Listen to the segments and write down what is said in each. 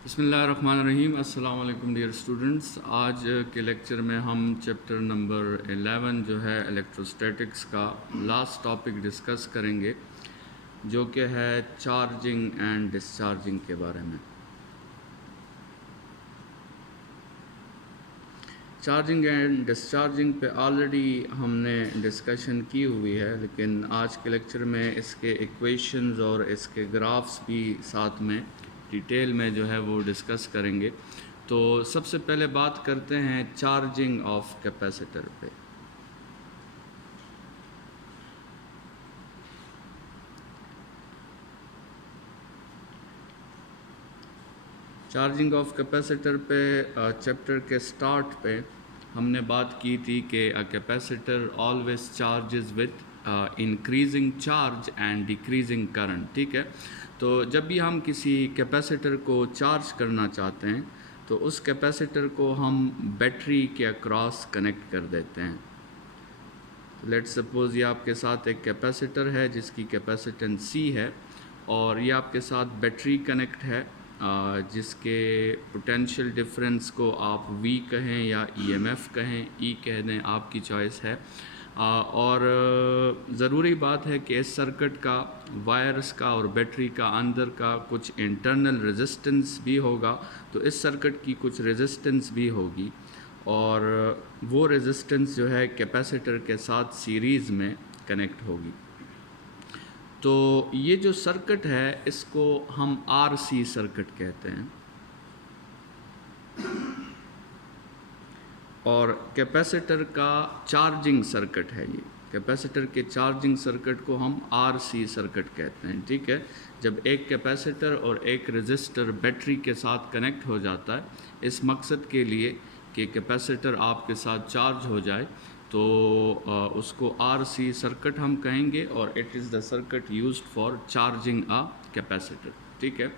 बिस्मिल्लाहिर्रहमानिर्रहीम। अस्सलाम वालेकुम डियर स्टूडेंट्स। आज के लेक्चर में हम चैप्टर नंबर 11 जो है इलेक्ट्रोस्टैटिक्स का लास्ट टॉपिक डिस्कस करेंगे, जो कि है चार्जिंग एंड डिस्चार्जिंग के बारे में। चार्जिंग एंड डिस्चार्जिंग पे ऑलरेडी हमने डिस्कशन की हुई है, लेकिन आज के लेक्चर में इसके इक्वेशंस और इसके ग्राफ्स भी साथ में डिटेल में जो है वो डिस्कस करेंगे। तो सबसे पहले बात करते हैं चार्जिंग ऑफ कैपेसिटर पे। चार्जिंग ऑफ कैपेसिटर पे चैप्टर के स्टार्ट पे हमने बात की थी कि a capacitor always charges with increasing charge and decreasing current. ठीक है, तो जब भी हम किसी कैपेसिटर को चार्ज करना चाहते हैं तो उस कैपेसिटर को हम बैटरी के अक्रॉस कनेक्ट कर देते हैं। लेट्स सपोज़ ये आपके साथ एक कैपेसिटर है जिसकी कैपेसिटेंस C है, और ये आपके साथ बैटरी कनेक्ट है जिसके पोटेंशियल डिफरेंस को आप V कहें या EMF कहें, E कह दें, आपकी चॉइस है। और ज़रूरी बात है कि इस सर्किट का, वायर्स का और बैटरी का अंदर का कुछ इंटरनल रेजिस्टेंस भी होगा, तो इस सर्किट की कुछ रेजिस्टेंस भी होगी, और वो रेजिस्टेंस जो है कैपेसिटर के साथ सीरीज़ में कनेक्ट होगी। तो ये जो सर्किट है इसको हम RC सर्किट कहते हैं, और कैपेसिटर का चार्जिंग सर्किट है। ये कैपेसिटर के चार्जिंग सर्किट को हम RC सर्किट कहते हैं। ठीक है, जब एक कैपेसिटर और एक रेजिस्टर बैटरी के साथ कनेक्ट हो जाता है इस मकसद के लिए कि कैपेसिटर आपके साथ चार्ज हो जाए, तो उसको RC सर्किट हम कहेंगे, और it is the circuit used for charging a capacitor. ठीक है,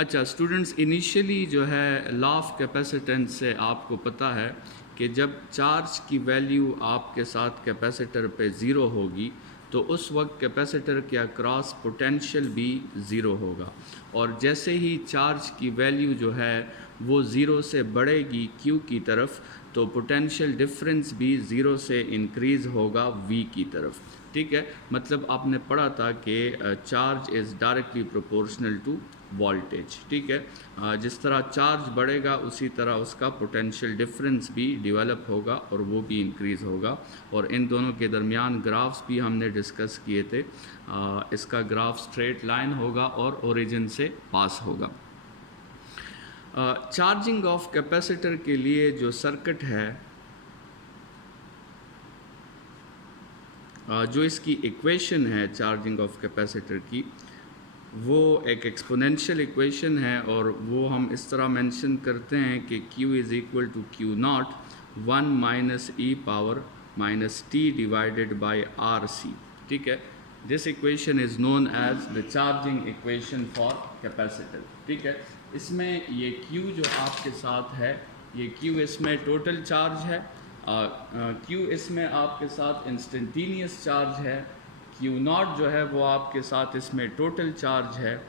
अच्छा स्टूडेंट्स, इनिशियली जो है लॉ ऑफ कैपेसिटेंस से आपको पता है कि जब चार्ज की वैल्यू आपके साथ कैपेसिटर पे ज़ीरो होगी तो उस वक्त कैपेसिटर के अक्रॉस पोटेंशियल भी ज़ीरो होगा, और जैसे ही चार्ज की वैल्यू जो है वो ज़ीरो से बढ़ेगी Q की तरफ, तो पोटेंशियल डिफरेंस भी ज़ीरो से इंक्रीज़ होगा V की तरफ। ठीक है, मतलब आपने पढ़ा था कि charge is directly proportional to voltage. ठीक है, जिस तरह चार्ज बढ़ेगा उसी तरह उसका पोटेंशियल डिफरेंस भी डेवलप होगा और वो भी इंक्रीज़ होगा, और इन दोनों के दरमियान ग्राफ्स भी हमने डिस्कस किए थे। इसका ग्राफ स्ट्रेट लाइन होगा और ओरिजिन से पास होगा। चार्जिंग ऑफ कैपेसिटर के लिए जो सर्किट है, जो इसकी इक्वेशन है चार्जिंग ऑफ कैपेसिटर की, वो एक एक्सपोनेंशियल इक्वेशन है, और वो हम इस तरह मेंशन करते हैं कि Q is equal to Q0 1 minus E power minus T divided by RC। ठीक है, this equation is known as the charging equation for capacitor. ठीक है, इसमें ये Q जो आपके साथ है, ये Q इसमें टोटल चार्ज है, Q इसमें आपके साथ इंस्टेंटेनियस चार्ज है, Q0 जो है वो आपके साथ इसमें टोटल चार्ज है,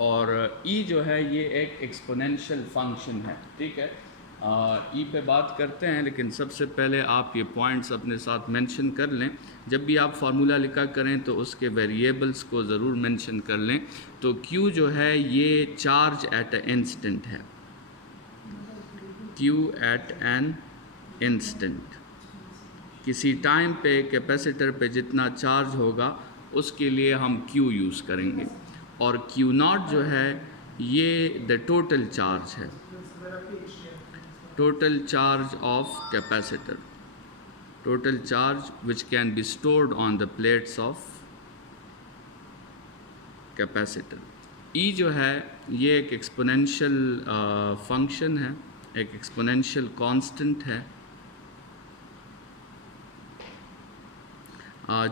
और E जो है ये एक एक्सपोनेंशियल फंक्शन है। ठीक है, E पे बात करते हैं, लेकिन सबसे पहले आप ये पॉइंट्स अपने साथ मेंशन कर लें। जब भी आप फार्मूला लिखा करें तो उसके वेरिएबल्स को ज़रूर मेंशन कर लें। तो Q जो है ये चार्ज एट ए इंस्टेंट है, Q एट एन इंस्टेंट। किसी टाइम पे कैपेसिटर पे जितना चार्ज होगा उसके लिए हम Q यूज़ करेंगे, और Q0 जो है ये द टोटल चार्ज है, total charge of capacitor, total charge which can be stored on the plates of capacitor. E जो है ये एक एक्सपोनेंशियल फंक्शन है, एक एक्सपोनेंशियल कांस्टेंट है,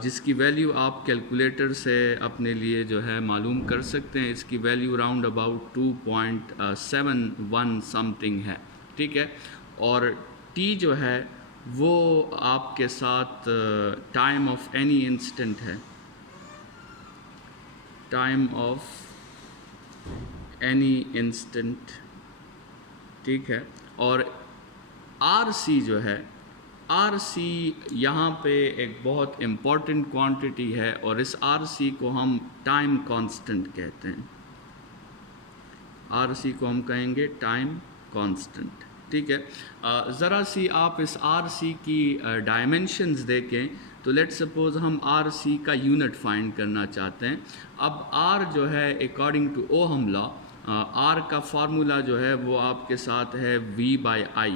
जिसकी वैल्यू आप कैलकुलेटर से अपने लिए जो है मालूम कर सकते हैं। इसकी वैल्यू राउंड अबाउट 2.71 समथिंग है। ठीक है, और T जो है वो आपके साथ टाइम ऑफ एनी इंस्टेंट है, टाइम ऑफ एनी इंस्टेंट, ठीक है। और आर सी जो है, आर सी यहाँ पे एक बहुत इम्पॉर्टेंट क्वांटिटी है और इस आर सी को हम टाइम कांस्टेंट कहते हैं। आर सी को हम कहेंगे टाइम कांस्टेंट, ठीक है। ज़रा सी आप इस आर सी की डायमेंशंस देखें तो लेट्स सपोज हम आर सी का यूनिट फाइंड करना चाहते हैं। अब आर जो है according to Ohm law, R का फार्मूला जो है वो आपके साथ है V/I,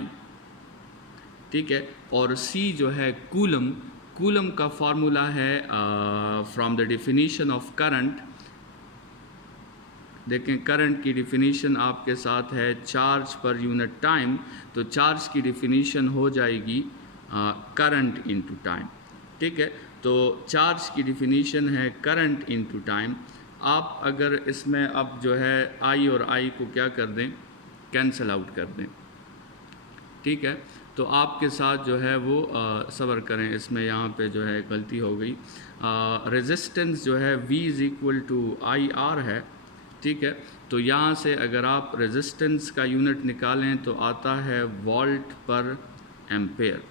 ठीक है। और सी जो है कूलम, कूलम का फार्मूला है from the definition of current. देखें करंट की डिफिनीशन आपके साथ है चार्ज पर यूनिट टाइम, तो चार्ज की डिफिनीशन हो जाएगी करंट इनटू टाइम, ठीक है। तो चार्ज की डिफिनीशन है करंट इनटू टाइम। आप अगर इसमें अब जो है आई और आई को क्या कर दें, कैंसल आउट कर दें, ठीक है। तो आपके साथ जो है वो सब्र करें, इसमें यहाँ पे जो है गलती हो गई। रेजिस्टेंस जो है V is equal to IR है, ठीक है। तो यहाँ से अगर आप रेजिस्टेंस का यूनिट निकालें तो आता है वोल्ट पर एम्पेयर,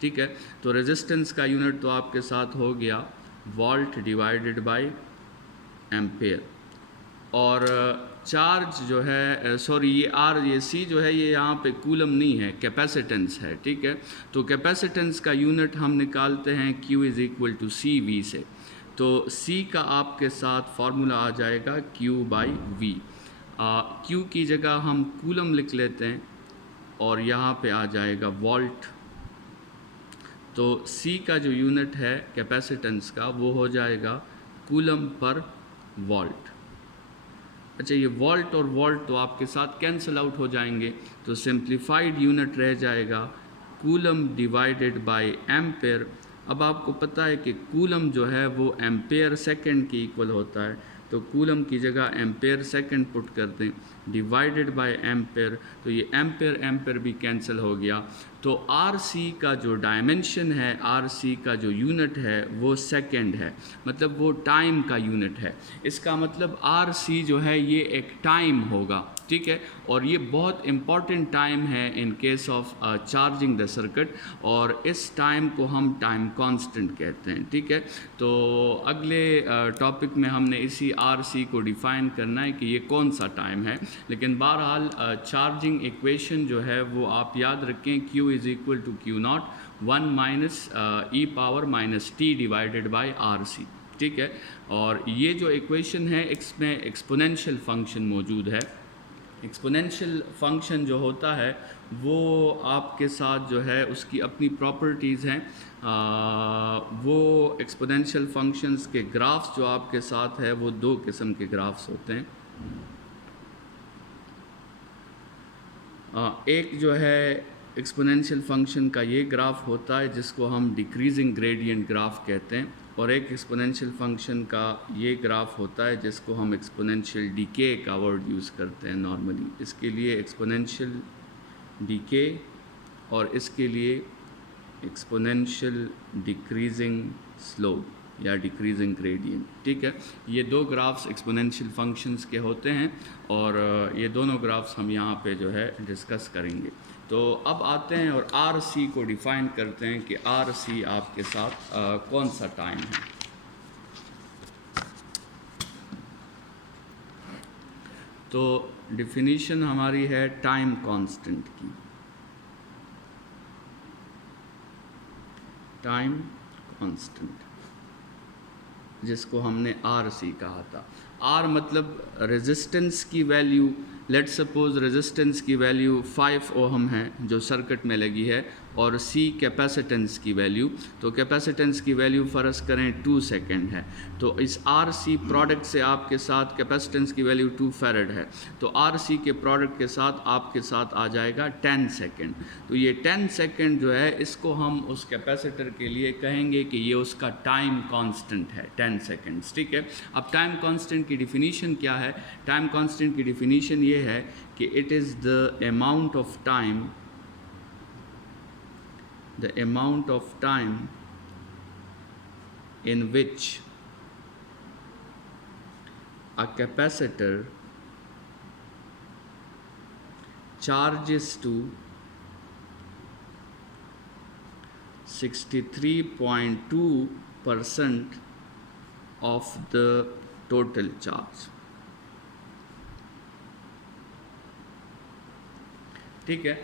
ठीक है। तो रेजिस्टेंस का यूनिट तो आपके साथ हो गया वोल्ट डिवाइडेड बाय एम्पेयर। और चार्ज जो है सॉरी ये आर ये सी जो है ये यहाँ पे कूलम नहीं है, कैपेसिटेंस है, ठीक है। तो कैपेसिटेंस का यूनिट हम निकालते हैं Q is equal to CV से। तो C का आपके साथ फार्मूला आ जाएगा Q/V। Q की जगह हम कूलम लिख लेते हैं और यहाँ पे आ जाएगा वोल्ट। तो C का जो यूनिट है कैपेसिटेंस का वो हो जाएगा कूलम पर वोल्ट। अच्छा, ये वोल्ट और वोल्ट तो आपके साथ कैंसिल आउट हो जाएंगे, तो सिंप्लीफाइड यूनिट रह जाएगा कूलम डिवाइडेड बाय एम्पेयर। अब आपको पता है कि कूलम जो है वो एम्पेयर सेकंड के इक्वल होता है, तो कूलम की जगह एम्पेयर सेकंड पुट कर दें डिवाइडेड बाय एम्पेयर, तो ये एम्पेयर एम्पेयर भी कैंसिल हो गया। तो आर सी का जो डायमेंशन है, आर सी का जो यूनिट है वो सेकंड है, मतलब वो टाइम का यूनिट है। इसका मतलब आर सी जो है ये एक टाइम होगा, ठीक है। और ये बहुत इम्पॉर्टेंट टाइम है in case of charging the circuit, और इस टाइम को हम टाइम कांस्टेंट कहते हैं, ठीक है। तो अगले टॉपिक में हमने इसी आर सी को डिफ़ाइन करना है कि ये कौन सा टाइम है। लेकिन बहरहाल चार्जिंग इक्वेशन जो है वो आप याद रखें, Q is equal to Q0 1 minus e⁻t divided by R C, ठीक है। और ये जो इक्वेशन है इसमें एक्सपोनेंशियल फंक्शन मौजूद है। एक्सपोनेंशियल फंक्शन जो होता है वो आपके साथ जो है उसकी अपनी प्रॉपर्टीज़ हैं। वो एक्सपोनेंशियल फंक्शंस के ग्राफ्स जो आपके साथ है वो दो किस्म के ग्राफ्स होते हैं। एक जो है एक्सपोनेंशियल फंक्शन का ये ग्राफ होता है जिसको हम डिक्रीजिंग ग्रेडियंट ग्राफ कहते हैं, और एक एक्सपोनेंशियल फंक्शन का ये ग्राफ होता है जिसको हम एक्सपोनेंशियल डीके का वर्ड यूज़ करते हैं नॉर्मली। इसके लिए एक्सपोनेंशियल डीके और इसके लिए एक्सपोनेंशियल डिक्रीजिंग स्लोप या डिक्रीजिंग ग्रेडियंट, ठीक है। ये दो ग्राफ्स एक्सपोनेंशियल फंक्शंस के होते हैं और ये दोनों ग्राफ्स हम यहाँ पे जो है डिस्कस करेंगे। तो अब आते हैं और आर सी को डिफ़ाइन करते हैं कि आर सी आपके साथ कौन सा टाइम है। तो डिफिनीशन हमारी है टाइम कांस्टेंट की, टाइम कांस्टेंट जिसको हमने आर सी कहा था। आर मतलब रेजिस्टेंस की वैल्यू, लेट सपोज रेजिस्टेंस की वैल्यू 5 ओहम है जो सर्किट में लगी है, और सी कैपेसिटेंस की वैल्यू, तो कैपेसिटेंस की वैल्यू फ़र्ज़ करें 2 सेकेंड है। तो इस आर सी प्रोडक्ट से आपके साथ कैपेसिटेंस की वैल्यू 2 फैरड है, तो आर सी के प्रोडक्ट के साथ आपके साथ आ जाएगा 10 सेकेंड। तो ये 10 सेकेंड जो है इसको हम उस कैपेसिटर के लिए कहेंगे कि ये उसका टाइम कांस्टेंट है, 10 सेकेंड्स, ठीक है। अब टाइम कांस्टेंट की डिफिनीशन क्या है? टाइम कांस्टेंट की डिफिनीशन ये है कि it is the amount of time, the amount of time in which a capacitor charges to 63.2% of the total charge। ठीक है,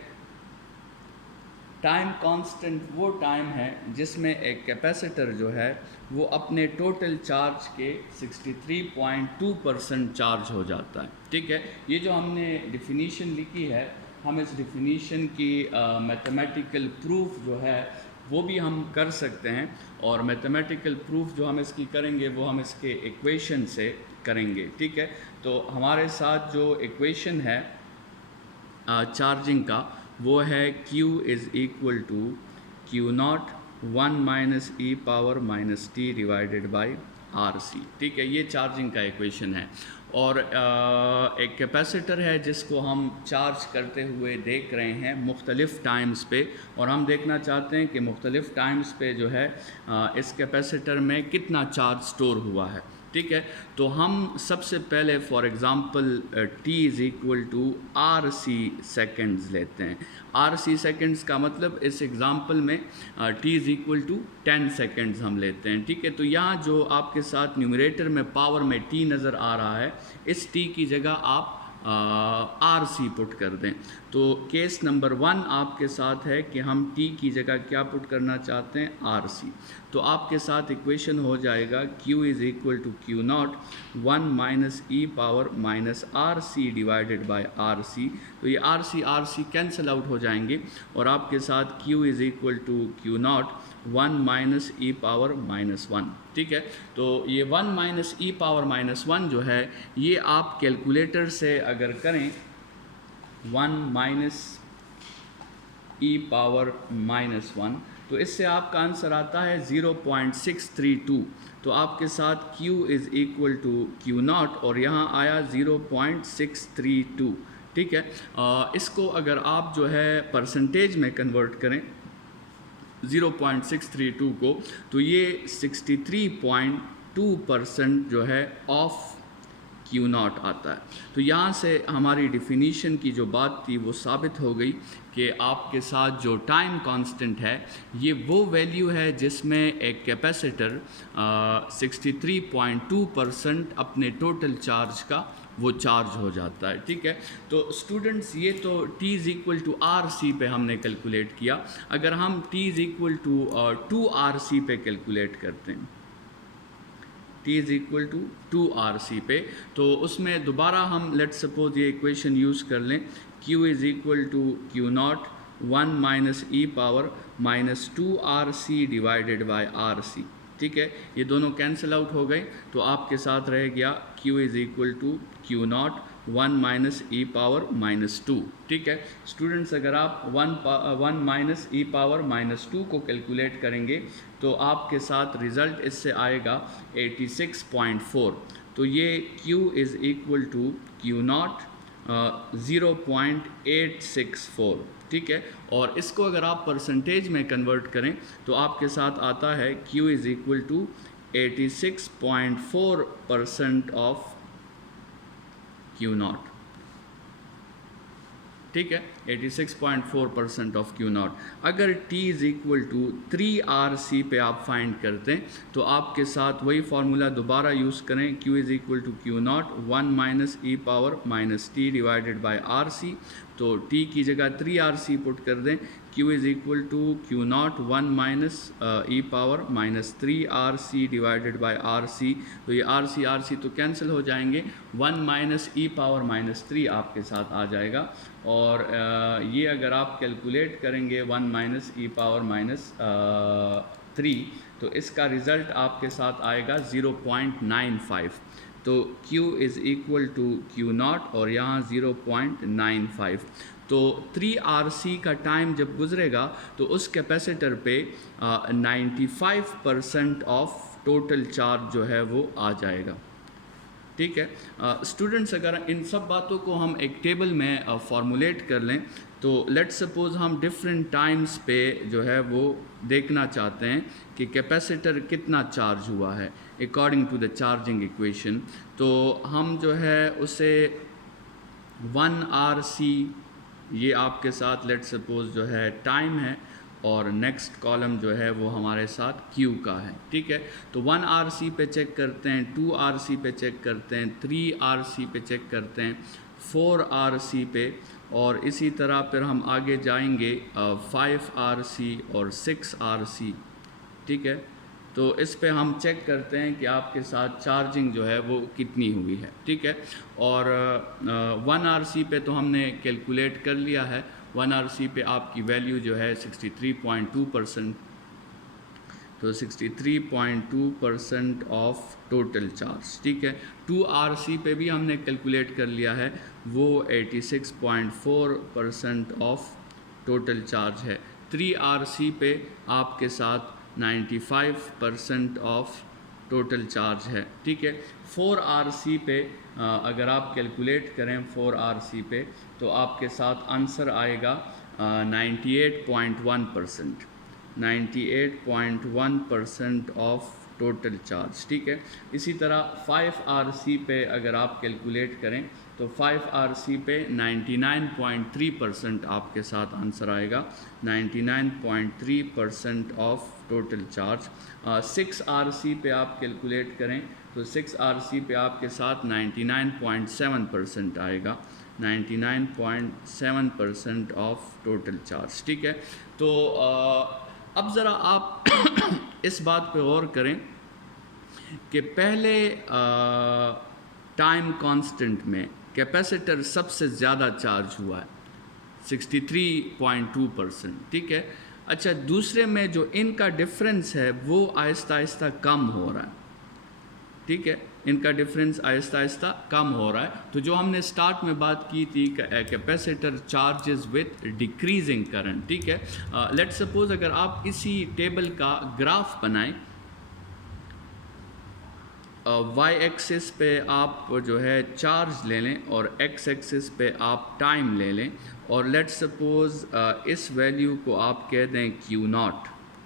टाइम कांस्टेंट वो टाइम है जिसमें एक कैपेसिटर जो है वो अपने टोटल चार्ज के 63.2% चार्ज हो जाता है। ठीक है, ये जो हमने डिफिनीशन लिखी है, हम इस डिफिनीशन की मैथमेटिकल प्रूफ जो है वो भी हम कर सकते हैं, और मैथमेटिकल प्रूफ जो हम इसकी करेंगे वो हम इसके इक्वेशन से करेंगे। ठीक है, तो हमारे साथ जो इक्वेशन है चार्जिंग का वो है Q is equal to Q naught 1 minus e power minus t divided by RC। ठीक है, ये चार्जिंग का इक्वेशन है। और एक कैपेसिटर है जिसको हम चार्ज करते हुए देख रहे हैं मुख्तलिफ़ टाइम्स पे, और हम देखना चाहते हैं कि मुख्तलिफ़ टाइम्स पे जो है इस कैपेसिटर में कितना चार्ज स्टोर हुआ है। ठीक है, तो हम सबसे पहले for example t is equal to RC seconds लेते हैं। RC सेकेंड्स का मतलब इस एग्ज़ाम्पल में t is equal to 10 seconds हम लेते हैं। ठीक है, तो यहाँ जो आपके साथ न्यूमरेटर में पावर में t नज़र आ रहा है, इस t की जगह आप RC पुट कर दें। तो केस नंबर 1 आपके साथ है कि हम t की जगह क्या पुट करना चाहते हैं, RC। तो आपके साथ इक्वेशन हो जाएगा Q is equal to Q naught 1 minus e power minus RC divided by RC। तो ये RC कैंसिल आउट हो जाएंगे, और आपके साथ Q is equal to Q naught 1 minus e power minus 1। ठीक है, तो ये 1 माइनस ई पावर माइनस 1 जो है ये आप कैलकुलेटर से अगर करें 1 माइनस ई पावर माइनस 1, तो इससे आपका आंसर आता है 0.632। तो आपके साथ Q is equal to Q naught और यहाँ आया 0.632। ठीक है, इसको अगर आप जो है परसेंटेज में कन्वर्ट करें 0.632 को, तो ये 63.2% जो है ऑफ Q नॉट आता है। तो यहाँ से हमारी डिफिनीशन की जो बात थी वो साबित हो गई कि आपके साथ जो टाइम कांस्टेंट है ये वो वैल्यू है जिसमें एक कैपेसिटर 63.2% अपने टोटल चार्ज का वो चार्ज हो जाता है। ठीक है, तो स्टूडेंट्स ये तो t is equal to RC पे हमने कैलकुलेट किया। अगर हम t is equal to 2RC पे कैलकुलेट करते हैं, t is equal to 2RC पे, तो उसमें दोबारा हम लेट सपोज ये इक्वेशन यूज़ कर लें, Q is equal to Q naught 1 minus e power minus 2RC divided by RC। ठीक है, ये दोनों कैंसिल आउट हो गए, तो आपके साथ रह गया Q is equal to Q naught 1 minus e power minus 2। ठीक है स्टूडेंट्स, अगर आप 1 माइनस ई पावर माइनस 2 को कैलकुलेट करेंगे तो आपके साथ रिज़ल्ट इससे आएगा 86.4। तो ये Q is equal to Q naught 0.864। ठीक है, और इसको अगर आप परसेंटेज में कन्वर्ट करें तो आपके साथ आता है Q is equal to 86.4% of Q naught. ठीक है, 86.4% ऑफ Q नॉट। अगर t is equal to 3RC पे आप फाइंड करते हैं तो आपके साथ वही फार्मूला दोबारा यूज़ करें, Q is equal to Q naught 1 minus e power minus t divided by RC। तो t की जगह 3RC पुट कर दें, Q is equal to Q naught 1 minus e power minus 3RC divided by RC। तो ये RC तो cancel हो जाएंगे, 1 माइनस ई पावर माइनस 3 आपके साथ आ जाएगा, और ये अगर आप कैलकुलेट करेंगे 1 माइनस ई पावर माइनस 3, तो इसका रिज़ल्ट आपके साथ आएगा 0.95। तो Q is equal to Q naught और यहाँ 0.95। तो 3RC का टाइम जब गुजरेगा तो उस कैपेसिटर पे 95% ऑफ टोटल चार्ज जो है वो आ जाएगा। ठीक है। स्टूडेंट्स अगर इन सब बातों को हम एक टेबल में फॉर्मुलेट कर लें तो लेट्स सपोज हम डिफरेंट टाइम्स पे जो है वो देखना चाहते हैं कि कैपेसिटर कितना चार्ज हुआ है according to the charging equation. तो हम जो है उसे 1RC, ये आपके साथ लेट्स सपोज जो है टाइम है, और नेक्स्ट कॉलम जो है वो हमारे साथ Q का है, ठीक है। तो 1RC पे चेक करते हैं, 2RC पे चेक करते हैं, 3RC पे चेक करते हैं, 4RC पे, और इसी तरह फिर हम आगे जाएंगे 5RC और 6RC, ठीक है। तो इस पे हम चेक करते हैं कि आपके साथ चार्जिंग जो है वो कितनी हुई है, ठीक है। और 1RC पे तो हमने कैलकुलेट कर लिया है, 1RC पे आपकी वैल्यू जो है 63.2%, तो 63.2% ऑफ टोटल चार्ज, ठीक है। 2RC पे भी हमने कैलकुलेट कर लिया है, वो 86.4% ऑफ टोटल चार्ज है। 3RC पे आपके साथ 95% ऑफ टोटल चार्ज है, ठीक है। 4RC पे अगर आप कैलकुलेट करें 4RC पे तो आपके साथ आंसर आएगा 98.1%, 98.1% ऑफ टोटल चार्ज, ठीक है। इसी तरह 5RC पे अगर आप कैलकुलेट करें तो 5RC पे 99.3% आपके साथ आंसर आएगा, 99.3% ऑफ टोटल चार्ज। 6RC पे आप कैलकुलेट करें तो 6RC पे आपके साथ 99.7% आएगा, 99.7% ऑफ टोटल चार्ज, ठीक है। तो अब ज़रा आप इस बात पे गौर करें कि पहले टाइम कांस्टेंट में कैपेसिटर सबसे ज़्यादा चार्ज हुआ है 63.2%, ठीक है। अच्छा, दूसरे में जो इनका डिफरेंस है वो आहिस्ता आहिस्ता कम हो रहा है, ठीक है। इनका डिफरेंस आहिस्ता आहिस्ता कम हो रहा है। तो जो हमने स्टार्ट में बात की थी capacitor charges with decreasing current, ठीक है। लेट्स सपोज अगर आप इसी टेबल का ग्राफ बनाएं, वाई एक्सिस पे आप जो है चार्ज ले लें और एक्स एक्सिस पे आप टाइम ले लें, और लेट्स सपोज इस वैल्यू को आप कह दें Q0,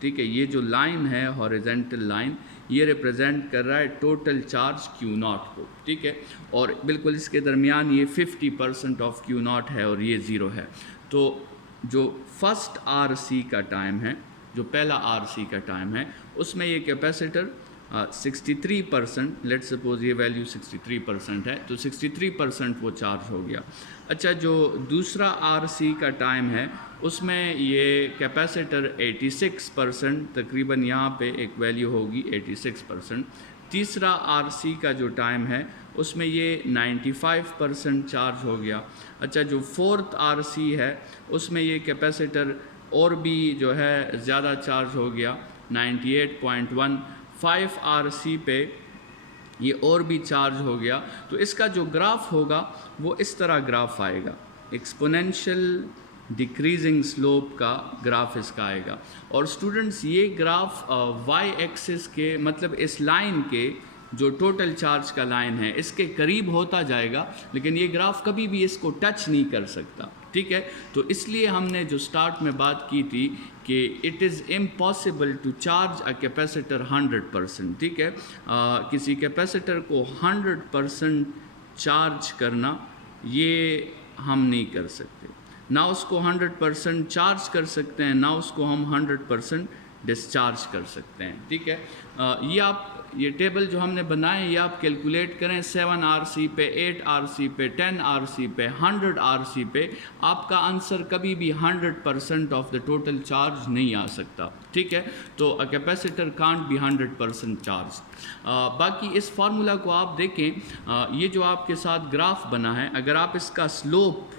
ठीक है। ये जो लाइन है हॉरिजेंटल लाइन, ये रिप्रेजेंट कर रहा है टोटल चार्ज Q0 को, ठीक है। और बिल्कुल इसके दरमियान ये 50% ऑफ Q0 है और ये 0 है। तो जो फर्स्ट RC का टाइम है, जो पहला RC का टाइम है, उसमें ये कैपेसिटर 63%, लेट्स सपोज ये वैल्यू 63% है, तो 63% वो चार्ज हो गया। अच्छा, जो दूसरा RC का टाइम है उसमें ये कैपेसिटर 86%, तकरीबन यहाँ पे एक वैल्यू होगी 86%। तीसरा RC का जो टाइम है उसमें ये 95% चार्ज हो गया। अच्छा, जो फोर्थ RC है उसमें ये कैपेसिटर और भी जो है ज़्यादा चार्ज हो गया 98.1। 5RC पे ये और भी चार्ज हो गया। तो इसका जो ग्राफ होगा वो इस तरह ग्राफ आएगा, एक्सपोनेंशियल डिक्रीजिंग स्लोप का ग्राफ इसका आएगा। और स्टूडेंट्स ये ग्राफ वाई एक्सिस के, मतलब इस लाइन के जो टोटल चार्ज का लाइन है, इसके करीब होता जाएगा, लेकिन ये ग्राफ कभी भी इसको टच नहीं कर सकता, ठीक है। तो इसलिए हमने जो स्टार्ट में बात की थी कि it is impossible to charge a capacitor 100%, ठीक है। किसी कैपेसिटर को 100% चार्ज करना ये हम नहीं कर सकते, ना उसको 100% चार्ज कर सकते हैं, ना उसको हम 100% डिस्चार्ज कर सकते हैं, ठीक है। ये टेबल जो हमने बनाए ये आप कैलकुलेट करें 7RC पे, 8RC पे, 10RC पे, 100RC पे, आपका आंसर कभी भी 100% ऑफ द टोटल चार्ज नहीं आ सकता, ठीक है। तो a capacitor can't be 100% charge. बाकी इस फार्मूला को आप देखें, ये जो आपके साथ ग्राफ बना है, अगर आप इसका स्लोप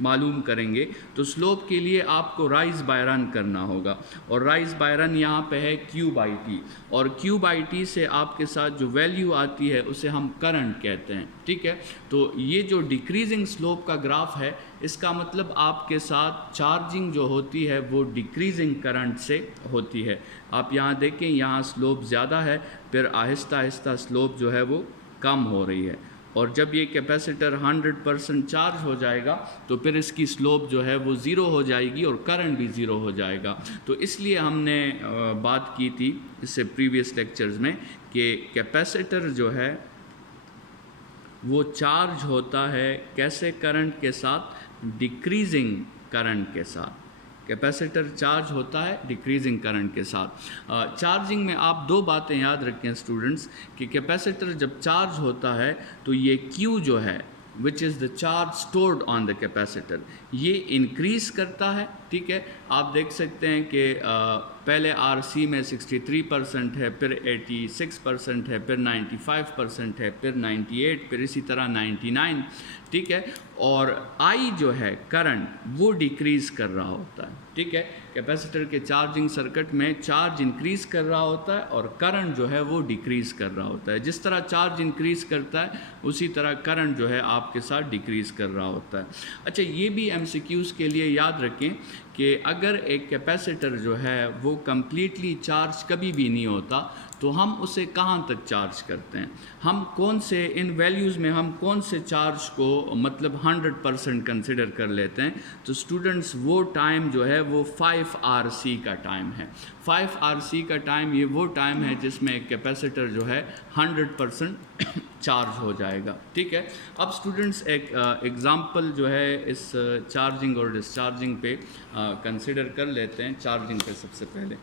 मालूम करेंगे तो स्लोप के लिए आपको राइज बाय रन करना होगा, और राइज बाय रन यहाँ पे है Q/T, और Q/T से आपके साथ जो वैल्यू आती है उसे हम करंट कहते हैं, ठीक है। तो ये जो डिक्रीजिंग स्लोप का ग्राफ है, इसका मतलब आपके साथ चार्जिंग जो होती है वो डिक्रीजिंग करंट से होती है। आप यहाँ देखें, यहाँ स्लोप ज़्यादा है, फिर आहिस्ता आहिस्ता स्लोप जो है वो कम हो रही है। और जब ये कैपेसिटर 100% चार्ज हो जाएगा तो फिर इसकी स्लोप जो है वो ज़ीरो हो जाएगी और करंट भी ज़ीरो हो जाएगा। तो इसलिए हमने बात की थी इससे प्रीवियस लेक्चर्स में कि कैपेसिटर जो है वो चार्ज होता है कैसे, करंट के साथ, डिक्रीजिंग करंट के साथ। कैपेसिटर चार्ज होता है डिक्रीजिंग करंट के साथ। चार्जिंग में आप दो बातें याद रखें स्टूडेंट्स कि कैपेसिटर जब चार्ज होता है तो ये Q जो है which is the charge stored on the capacitor, ये इंक्रीज़ करता है। ठीक है, आप देख सकते हैं कि पहले RC में 63% है, फिर 86% है, फिर 95% है, फिर 98, फिर इसी तरह 99। ठीक है, और I जो है करंट वो डिक्रीज़ कर रहा होता है। ठीक है, कैपेसिटर के चार्जिंग सर्किट में चार्ज इंक्रीज़ कर रहा होता है और करंट जो है वो डिक्रीज़ कर रहा होता है। जिस तरह चार्ज इंक्रीज़ करता है उसी तरह करंट जो है आपके साथ डिक्रीज़ कर रहा होता है। अच्छा, ये भी MCQs के लिए याद रखें कि अगर एक कैपेसिटर जो है वो कम्प्लीटली चार्ज कभी भी नहीं होता तो हम उसे कहाँ तक चार्ज करते हैं, हम कौन से इन वैल्यूज़ में हम कौन से चार्ज को मतलब 100% कंसिडर कर लेते हैं। तो स्टूडेंट्स वो टाइम जो है वो 5RC का टाइम है। 5RC का टाइम ये वो टाइम है जिसमें एक कैपेसिटर जो है 100% चार्ज हो जाएगा। ठीक है, अब स्टूडेंट्स एक एग्ज़ाम्पल जो है इस चार्जिंग और डिस्चार्जिंग पे कंसिडर कर लेते हैं। चार्जिंग पे सबसे पहले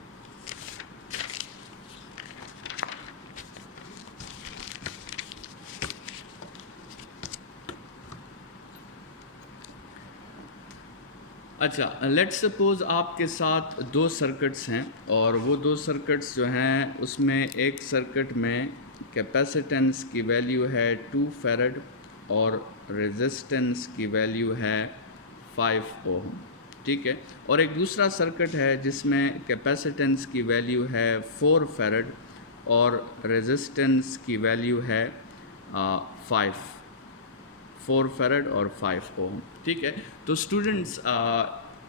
अच्छा, लेट्स सपोज़ आपके साथ दो सर्किट्स हैं और वो दो सर्किट्स जो हैं उसमें एक सर्किट में कैपेसिटेंस की वैल्यू है 2 फैरड और रेजिस्टेंस की वैल्यू है 5 ओम। ठीक है, और एक दूसरा सर्किट है जिसमें कैपेसिटेंस की वैल्यू है 4 फैरड और रेजिस्टेंस की वैल्यू है 4 फैरड और 5 ओम। ठीक है, तो स्टूडेंट्स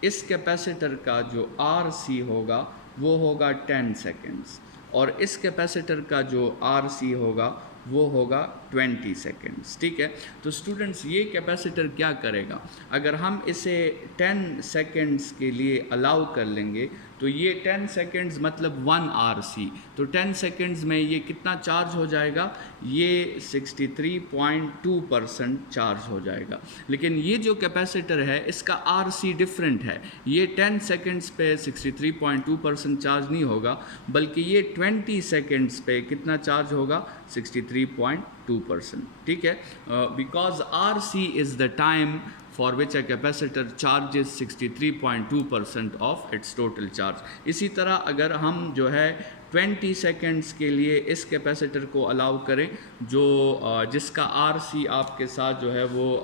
इस कैपेसिटर का जो RC होगा वो होगा 10 सेकेंड्स और इस कैपेसिटर का जो RC होगा वो होगा 20 सेकेंड्स। ठीक है, तो स्टूडेंट्स ये कैपेसिटर क्या करेगा, अगर हम इसे 10 सेकेंड्स के लिए अलाउ कर लेंगे तो ये 10 सेकेंड्स मतलब 1 RC, तो 10 सेकेंड्स में ये कितना चार्ज हो जाएगा, ये 63.2% चार्ज हो जाएगा। लेकिन ये जो कैपेसिटर है इसका RC डिफरेंट है, ये 10 सेकेंड्स पे 63.2% चार्ज नहीं होगा बल्कि ये 20 सेकेंड्स पे कितना चार्ज होगा, 63.2%। ठीक है, because RC is the time for which a capacitor charges 63.2% of its total charge। इसी तरह अगर हम जो है 20 सेकेंड्स के लिए इस कैपेसिटर को अलाउ करें जो जिसका RC आपके साथ जो है वो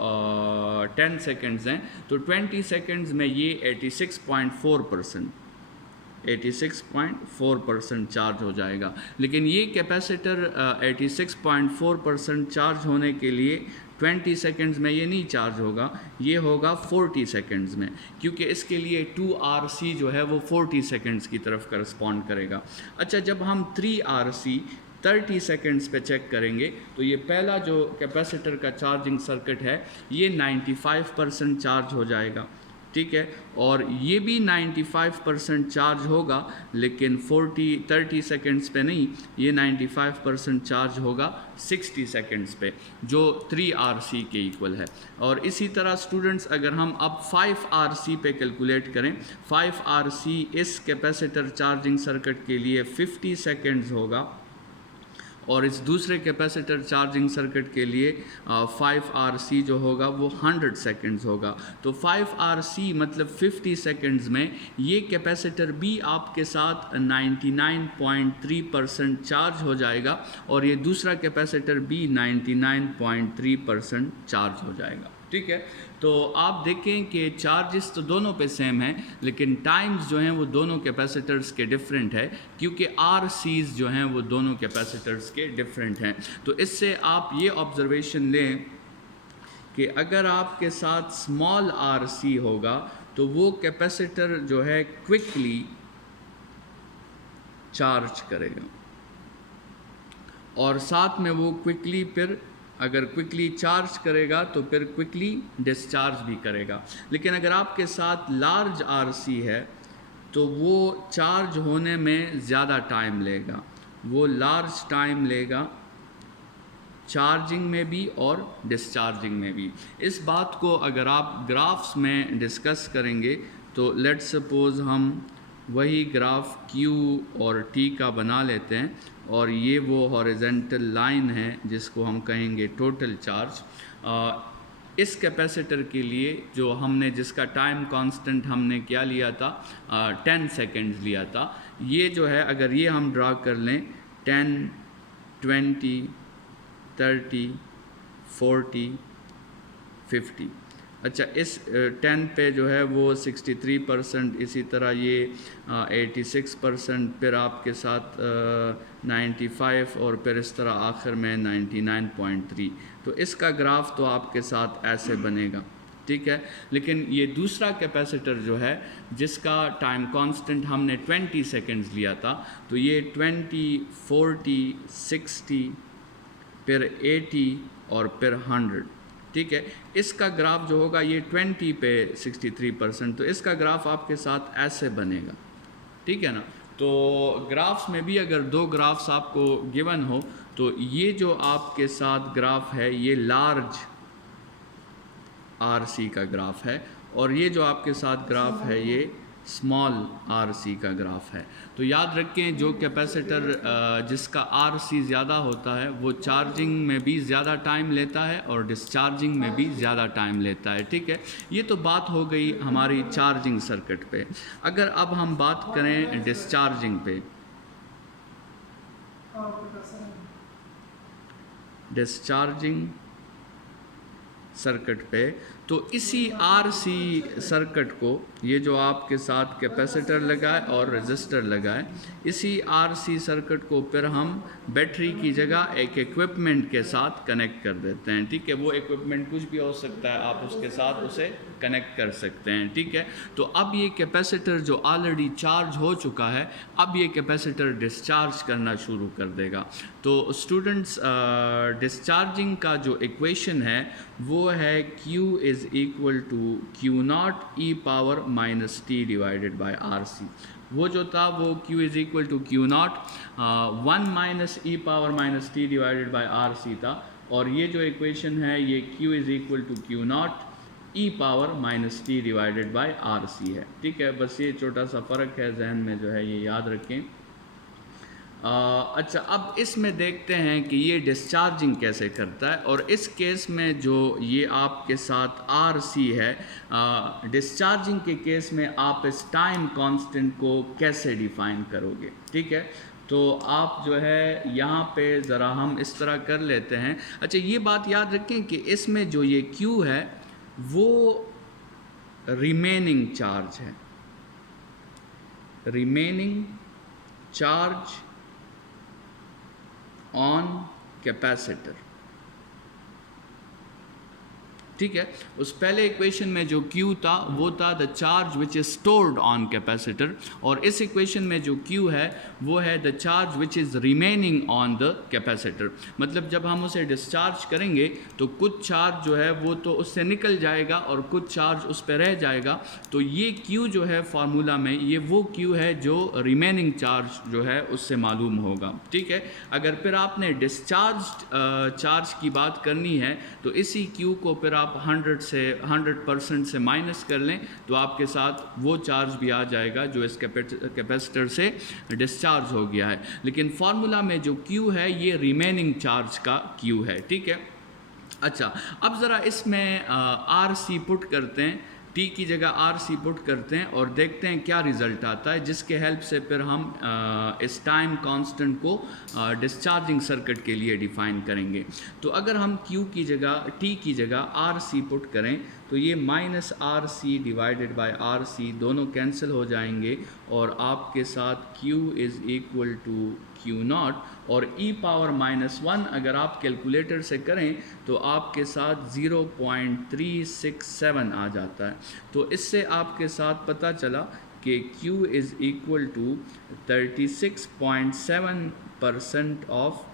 10 सेकेंड्स हैं, तो 20 सेकेंड्स में ये 86.4% चार्ज हो जाएगा। लेकिन ये कैपेसिटर 86.4% चार्ज होने के लिए 20 सेकेंड्स में ये नहीं चार्ज होगा, ये होगा 40 सेकेंड्स में, क्योंकि इसके लिए 2RC जो है वो 40 सेकेंड्स की तरफ करस्पॉन्ड करेगा। अच्छा, जब हम 3RC 30 सेकेंड्स पे चेक करेंगे तो ये पहला जो कैपेसिटर का चार्जिंग सर्किट है ये 95% चार्ज हो जाएगा। ठीक है, और ये भी 95% चार्ज होगा लेकिन 30 सेकेंड्स पे नहीं, ये 95% चार्ज होगा 60 सेकेंड्स पे जो 3RC के इक्वल है। और इसी तरह स्टूडेंट्स अगर हम अब 5RC पे कैलकुलेट करें, 5RC इस कैपेसिटर चार्जिंग सर्किट के लिए 50 सेकेंड्स होगा और इस दूसरे कैपेसिटर चार्जिंग सर्किट के लिए 5RC जो होगा वो 100 सेकेंड्स होगा। तो 5RC मतलब 50 सेकेंड्स में ये कैपेसिटर भी आपके साथ 99.3% चार्ज हो जाएगा और ये दूसरा कैपेसिटर भी 99.3% चार्ज हो जाएगा। ठीक है, तो आप देखें कि चार्जेस तो दोनों पे सेम हैं लेकिन टाइम्स जो हैं वो दोनों कैपेसिटर्स के डिफरेंट है क्योंकि RCs जो हैं वो दोनों कैपेसिटर्स के डिफरेंट हैं। तो इससे आप ये ऑब्जर्वेशन लें कि अगर आपके साथ स्मॉल RC होगा तो वो कैपेसिटर जो है क्विकली चार्ज करेगा और साथ में वो क्विकली फिर अगर क्विकली चार्ज करेगा तो फिर क्विकली डिस्चार्ज भी करेगा। लेकिन अगर आपके साथ लार्ज आरसी है तो वो चार्ज होने में ज़्यादा टाइम लेगा, वो लार्ज टाइम लेगा चार्जिंग में भी और डिस्चार्जिंग में भी। इस बात को अगर आप ग्राफ्स में डिस्कस करेंगे तो लेट्स सपोज़ हम वही ग्राफ Q और T का बना लेते हैं और ये वो हॉरिजेंटल लाइन है जिसको हम कहेंगे टोटल चार्ज। इस कैपेसिटर के लिए जो हमने जिसका टाइम कांस्टेंट हमने क्या लिया था, 10 सेकेंड्स लिया था। ये जो है अगर ये हम ड्रा कर लें 10, 20, 30, 40, 50। अच्छा, इस 10 पे जो है वो 63%, इसी तरह ये 86%, फिर आपके साथ 95 और फिर इस तरह आखिर में 99.3। तो इसका ग्राफ तो आपके साथ ऐसे बनेगा, ठीक है। लेकिन ये दूसरा कैपेसिटर जो है जिसका टाइम कांस्टेंट हमने 20 सेकेंड्स लिया था, तो ये 20, 40, 60, फिर 80 और फिर 100, ठीक है। इसका ग्राफ जो होगा ये 20 पे 63%, तो इसका ग्राफ आपके साथ ऐसे बनेगा, ठीक है ना। तो ग्राफ्स में भी अगर दो ग्राफ्स आपको गिवन हो तो ये जो आपके साथ ग्राफ है ये लार्ज आरसी का ग्राफ है और ये जो आपके साथ ग्राफ है ये स्मॉल आरसी का ग्राफ है। तो याद रखें जो कैपेसिटर जिसका आरसी ज़्यादा होता है वो चार्जिंग में भी ज़्यादा टाइम लेता है और डिस्चार्जिंग में भी ज़्यादा टाइम लेता है, ठीक है। ये तो बात हो गई हमारी चार्जिंग सर्किट पे। अगर अब हम बात करें डिस्चार्जिंग पे, डिस्चार्जिंग सर्किट पे, तो इसी आरसी सर्किट को, ये जो आपके साथ कैपेसिटर लगा है और रेजिस्टर लगा है, इसी आरसी सर्किट को फिर हम बैटरी की जगह एक इक्विपमेंट के साथ कनेक्ट कर देते हैं, ठीक है। वो इक्विपमेंट कुछ भी हो सकता है, आप उसके साथ उसे कनेक्ट कर सकते हैं, ठीक है। तो अब ये कैपेसिटर जो ऑलरेडी चार्ज हो चुका है, अब ये कैपेसिटर डिस्चार्ज करना शुरू कर देगा। तो स्टूडेंट्स, डिस्चार्जिंग का जो इक्वेशन है वो है Q is equal to Q0 e power minus t divided by RC। वो जो था वो Q is equal to Q0 1 minus e power minus t divided by RC था, और ये जो इक्वेशन है ये Q is equal to Q0 e power minus t divided by RC है, ठीक है। बस ये छोटा सा फ़र्क है, जहन में जो है ये याद रखें। अच्छा, अब इसमें देखते हैं कि ये डिस्चार्जिंग कैसे करता है, और इस केस में जो ये आपके साथ RC है, डिस्चार्जिंग के केस में आप इस टाइम कांस्टेंट को कैसे डिफ़ाइन करोगे, ठीक है। तो आप जो है यहाँ पे ज़रा हम इस तरह कर लेते हैं। अच्छा, ये बात याद रखें कि इसमें जो ये Q है वो रिमेनिंग चार्ज है, रिमेनिंग चार्ज ऑन कैपेसिटर, ठीक है। उस पहले इक्वेशन में जो Q था वो था the charge which is stored on capacitor, और इस इक्वेशन में जो Q है वो है the charge which is remaining on the capacitor. मतलब जब हम उसे डिस्चार्ज करेंगे तो कुछ चार्ज जो है वो तो उससे निकल जाएगा और कुछ चार्ज उस पर रह जाएगा। तो ये Q जो है फार्मूला में, ये वो Q है जो रिमेनिंग चार्ज जो है उससे मालूम होगा, ठीक है। अगर फिर आपने डिस्चार्ज चार्ज की बात करनी है तो इसी Q को फिर आप 100% से माइनस कर लें तो आपके साथ वो चार्ज भी आ जाएगा जो इस कैपेसिटर से डिस्चार्ज हो गया है। लेकिन फार्मूला में जो Q है ये रिमेनिंग चार्ज का Q है, ठीक है। अच्छा, अब ज़रा इसमें RC पुट करते हैं, T की जगह RC पुट करते हैं और देखते हैं क्या रिज़ल्ट आता है, जिसके हेल्प से फिर हम इस टाइम कांस्टेंट को डिस्चार्जिंग सर्किट के लिए डिफ़ाइन करेंगे। तो अगर हम Q की जगह, T की जगह RC पुट करें तो ये minus RC divided by RC दोनों कैंसिल हो जाएंगे और आपके साथ Q is equal to Q0, और e पावर माइनस 1 अगर आप कैलकुलेटर से करें तो आपके साथ 0.367 आ जाता है। तो इससे आपके साथ पता चला कि Q is equal to 36.7% of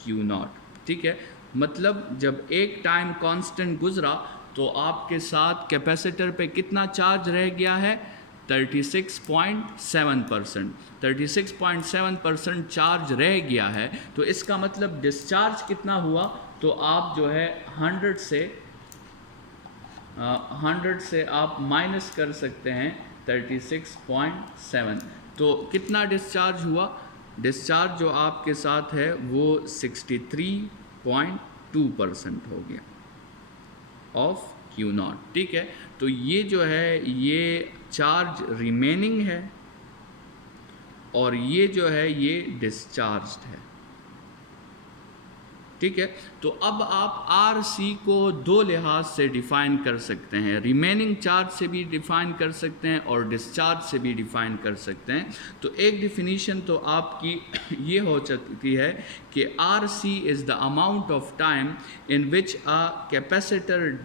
Q0, ठीक है। मतलब जब एक टाइम कांस्टेंट गुजरा तो आपके साथ कैपेसिटर पे कितना चार्ज रह गया है, 36.7%। 36.7% चार्ज रह गया है, तो इसका मतलब डिस्चार्ज कितना हुआ, तो आप जो है 100 से आप माइनस कर सकते हैं 36.7। तो कितना डिस्चार्ज हुआ, डिस्चार्ज जो आपके साथ है वो 63.2% हो गया ऑफ क्यू नॉट। ठीक है, तो ये जो है ये चार्ज रिमेनिंग है और ये जो है ये डिस्चार्ज्ड है। ठीक है, तो अब आप आर सी को दो लिहाज से डिफ़ाइन कर सकते हैं, रिमेनिंग चार्ज से भी डिफ़ाइन कर सकते हैं और डिस्चार्ज से भी डिफ़ाइन कर सकते हैं। तो एक डिफिनीशन तो आपकी ये हो सकती है कि R C is the amount of time in which a capacitor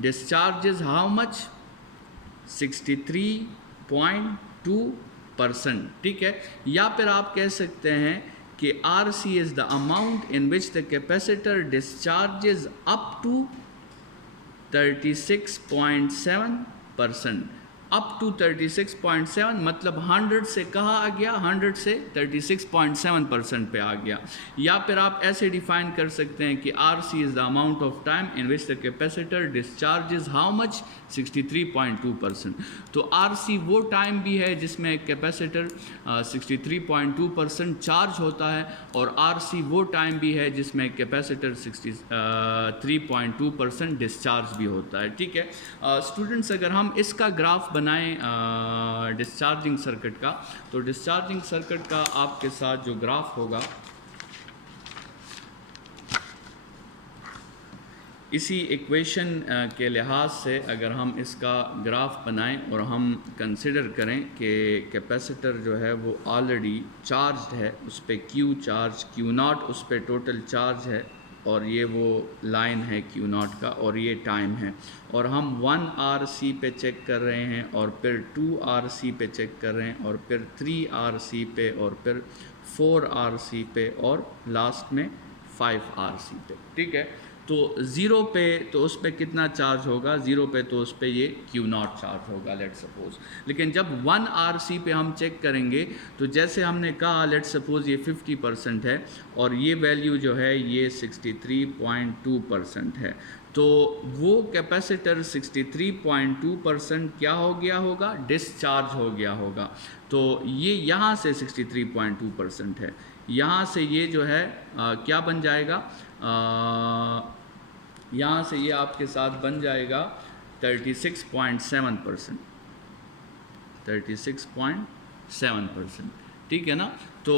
discharges how much, 63.2%। ठीक है, या फिर आप कह सकते हैं कि R C is the amount in which the capacitor discharges up to 36.7%। Up to 36.7 मतलब 100 से कहाँ आ गया, 100 से 36.7% पे आ गया। या फिर आप ऐसे डिफाइन कर सकते हैं कि R C is the amount of time in which the capacitor discharges how much, 63.2%। तो आर सी वो टाइम भी है जिसमें कैपेसिटर 63.2% चार्ज होता है, और आर सी वो टाइम भी है जिसमें कैपेसिटर 63.2% डिस्चार्ज भी होता है। ठीक है स्टूडेंट्स, अगर हम इसका ग्राफ बनाएं डिस्चार्जिंग सर्किट का, तो डिस्चार्जिंग सर्किट का आपके साथ जो ग्राफ होगा इसी इक्वेशन के लिहाज से अगर हम इसका ग्राफ बनाएं और हम कंसिडर करें कि कैपेसिटर जो है वो ऑलरेडी चार्ज्ड है, उस पर क्यू चार्ज क्यू नॉट उस पर टोटल चार्ज है, और ये वो लाइन है क्यू नॉट का, और ये टाइम है, और हम 1 RC पे चेक कर रहे हैं, और फिर 2 RC पे चेक कर रहे हैं, और फिर 3 RC पे, और फिर 4 RC पे, और लास्ट में 5 RC पे। ठीक है, तो ज़ीरो पे तो उस पर कितना चार्ज होगा, ज़ीरो पे तो उस पर ये क्यू नॉट चार्ज होगा लेट सपोज। लेकिन जब 1 RC पे हम चेक करेंगे तो जैसे हमने कहा लेट सपोज ये 50% है और ये वैल्यू जो है ये 63.2% है, तो वो कैपेसिटर 63.2% क्या हो गया होगा, डिस्चार्ज हो गया होगा। तो ये यहाँ से 63.2% है, यहाँ से ये जो है क्या बन जाएगा, यहाँ से ये आपके साथ बन जाएगा 36.7%, 36.7%। ठीक है ना। तो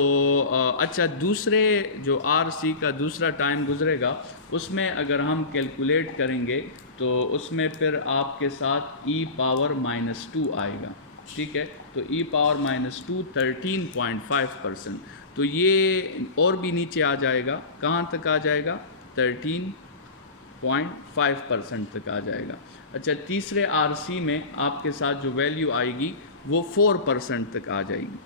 अच्छा, दूसरे जो RC का दूसरा टाइम गुजरेगा उसमें अगर हम कैलकुलेट करेंगे तो उसमें फिर आपके साथ e⁻⁻² आएगा। ठीक है, तो e⁻⁻² 13.5%। तो ये और भी नीचे आ जाएगा, कहाँ तक आ जाएगा, 13.5% तक आ जाएगा। अच्छा, तीसरे RC में आपके साथ जो वैल्यू आएगी वो 4% तक आ जाएगी।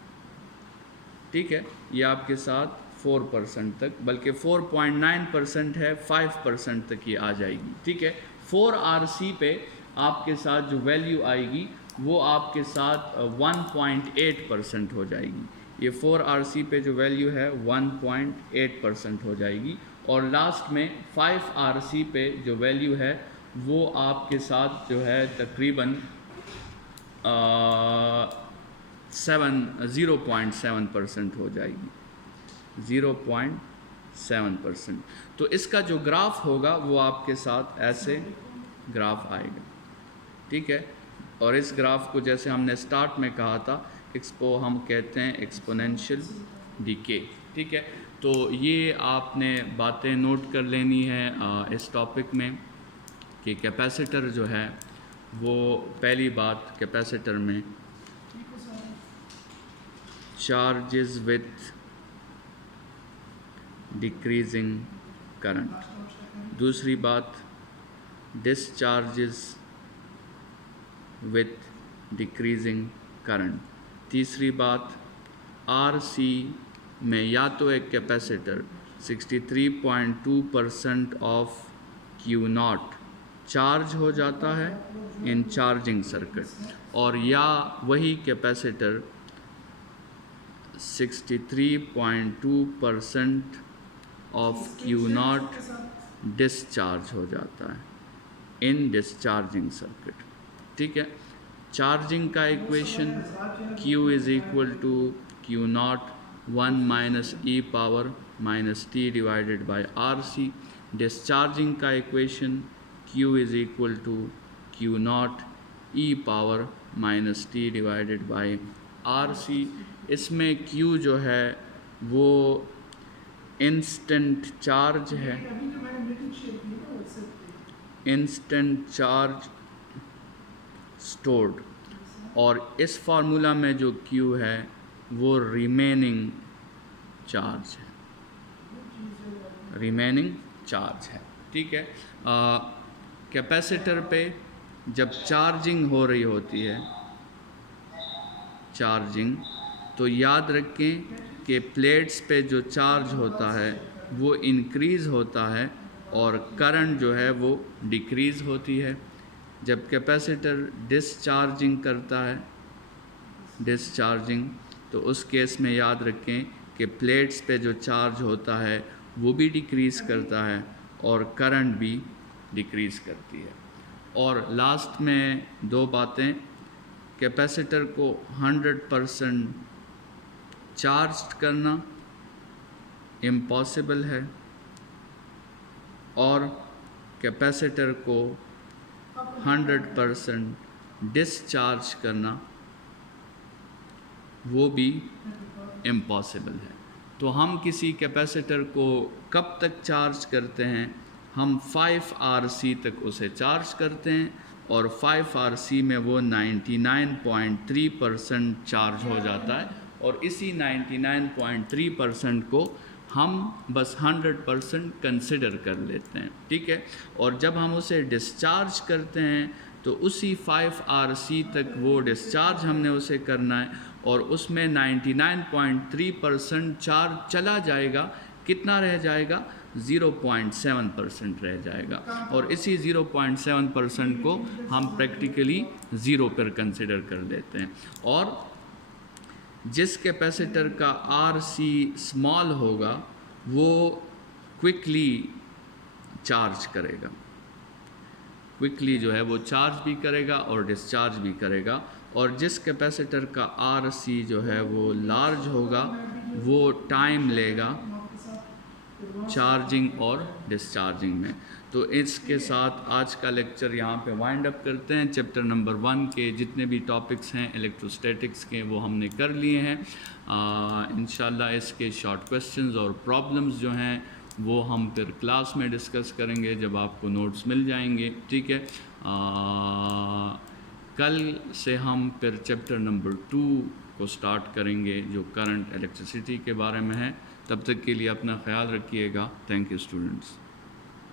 ठीक है, ये आपके साथ 4% तक, बल्कि 4.9% है, 5% तक ये आ जाएगी। ठीक है, 4 RC पे आपके साथ जो वैल्यू आएगी वो आपके साथ 1.8% हो जाएगी। ये 4 RC पे जो वैल्यू है 1.8% हो जाएगी, और लास्ट में 5 RC पे जो वैल्यू है वो आपके साथ जो है तकरीबन 0.7% हो जाएगी, 0.7%। तो इसका जो ग्राफ होगा वो आपके साथ ऐसे ग्राफ आएगा। ठीक है, और इस ग्राफ को जैसे हमने स्टार्ट में कहा था, एक्सपो हम कहते हैं एक्सपोनेंशियल डीके। ठीक है, तो ये आपने बातें नोट कर लेनी है इस टॉपिक में कि कैपेसिटर जो है वो, पहली बात कैपेसिटर में चार्जेस विथ डिक्रीजिंग करंट, दूसरी बात डिस्चार्जेस विथ डिक्रीजिंग करंट, तीसरी बात RC में या तो एक capacitor 63.2% of Q not charge हो जाता है इन चार्जिंग सर्किट, और या वही capacitor 63.2% of Q not discharge हो जाता है इन डिस्चार्जिंग सर्किट। ठीक है, चार्जिंग का equation Q is equal to Q naught 1 minus e power minus t divided by R C. Discharging का equation Q is equal to Q naught e power minus t divided by R C. इसमें Q जो है वो instant charge है, instant charge stored, और इस formula में जो Q है वो रिमेनिंग चार्ज है, रिमेनिंग चार्ज है। ठीक है, कैपेसिटर पे जब चार्जिंग हो रही होती है, चार्जिंग, तो याद रखें कि प्लेट्स पे जो चार्ज होता है वो इंक्रीज़ होता है और करंट जो है वो डिक्रीज़ होती है। जब कैपेसिटर डिस्चार्जिंग करता है, डिस्चार्जिंग, तो उस केस में याद रखें कि प्लेट्स पे जो चार्ज होता है वो भी डिक्रीज़ करता है और करंट भी डिक्रीज़ करती है। और लास्ट में दो बातें, कैपेसिटर को 100% चार्ज करना इम्पॉसिबल है और कैपेसिटर को 100% डिस्चार्ज करना वो भी इम्पॉसिबल है। तो हम किसी कैपेसिटर को कब तक चार्ज करते हैं? हम 5RC तक उसे चार्ज करते हैं और 5RC में वो 99.3% चार्ज हो जाता है, और इसी 99.3% को हम बस 100% कंसिडर कर लेते हैं। ठीक है, और जब हम उसे डिस्चार्ज करते हैं तो उसी 5RC तक वो डिस्चार्ज हमने उसे करना है और उसमें 99.3% चार्ज चला जाएगा। कितना रह जाएगा? 0.7% रह जाएगा, और इसी 0.7% को हम प्रैक्टिकली ज़ीरो पर कंसिडर कर लेते हैं। और जिस कैपेसिटर का RC स्मॉल होगा वो क्विकली चार्ज करेगा, क्विकली जो है वो चार्ज भी करेगा और डिस्चार्ज भी करेगा, और जिस कैपेसिटर का RC जो है वो लार्ज होगा वो टाइम लेगा चार्जिंग और डिस्चार्जिंग में। तो इसके साथ आज का लेक्चर यहाँ पे वाइंड अप करते हैं। चैप्टर नंबर 1 के जितने भी टॉपिक्स हैं इलेक्ट्रोस्टैटिक्स के वो हमने कर लिए हैं। इंशाल्लाह इसके शॉर्ट क्वेश्चंस और प्रॉब्लम्स जो हैं वो हम फिर क्लास में डिस्कस करेंगे जब आपको नोट्स मिल जाएंगे। ठीक है, कल से हम फिर चैप्टर नंबर 2 को स्टार्ट करेंगे जो करंट इलेक्ट्रिसिटी के बारे में है। तब तक के लिए अपना ख्याल रखिएगा। Thank you students.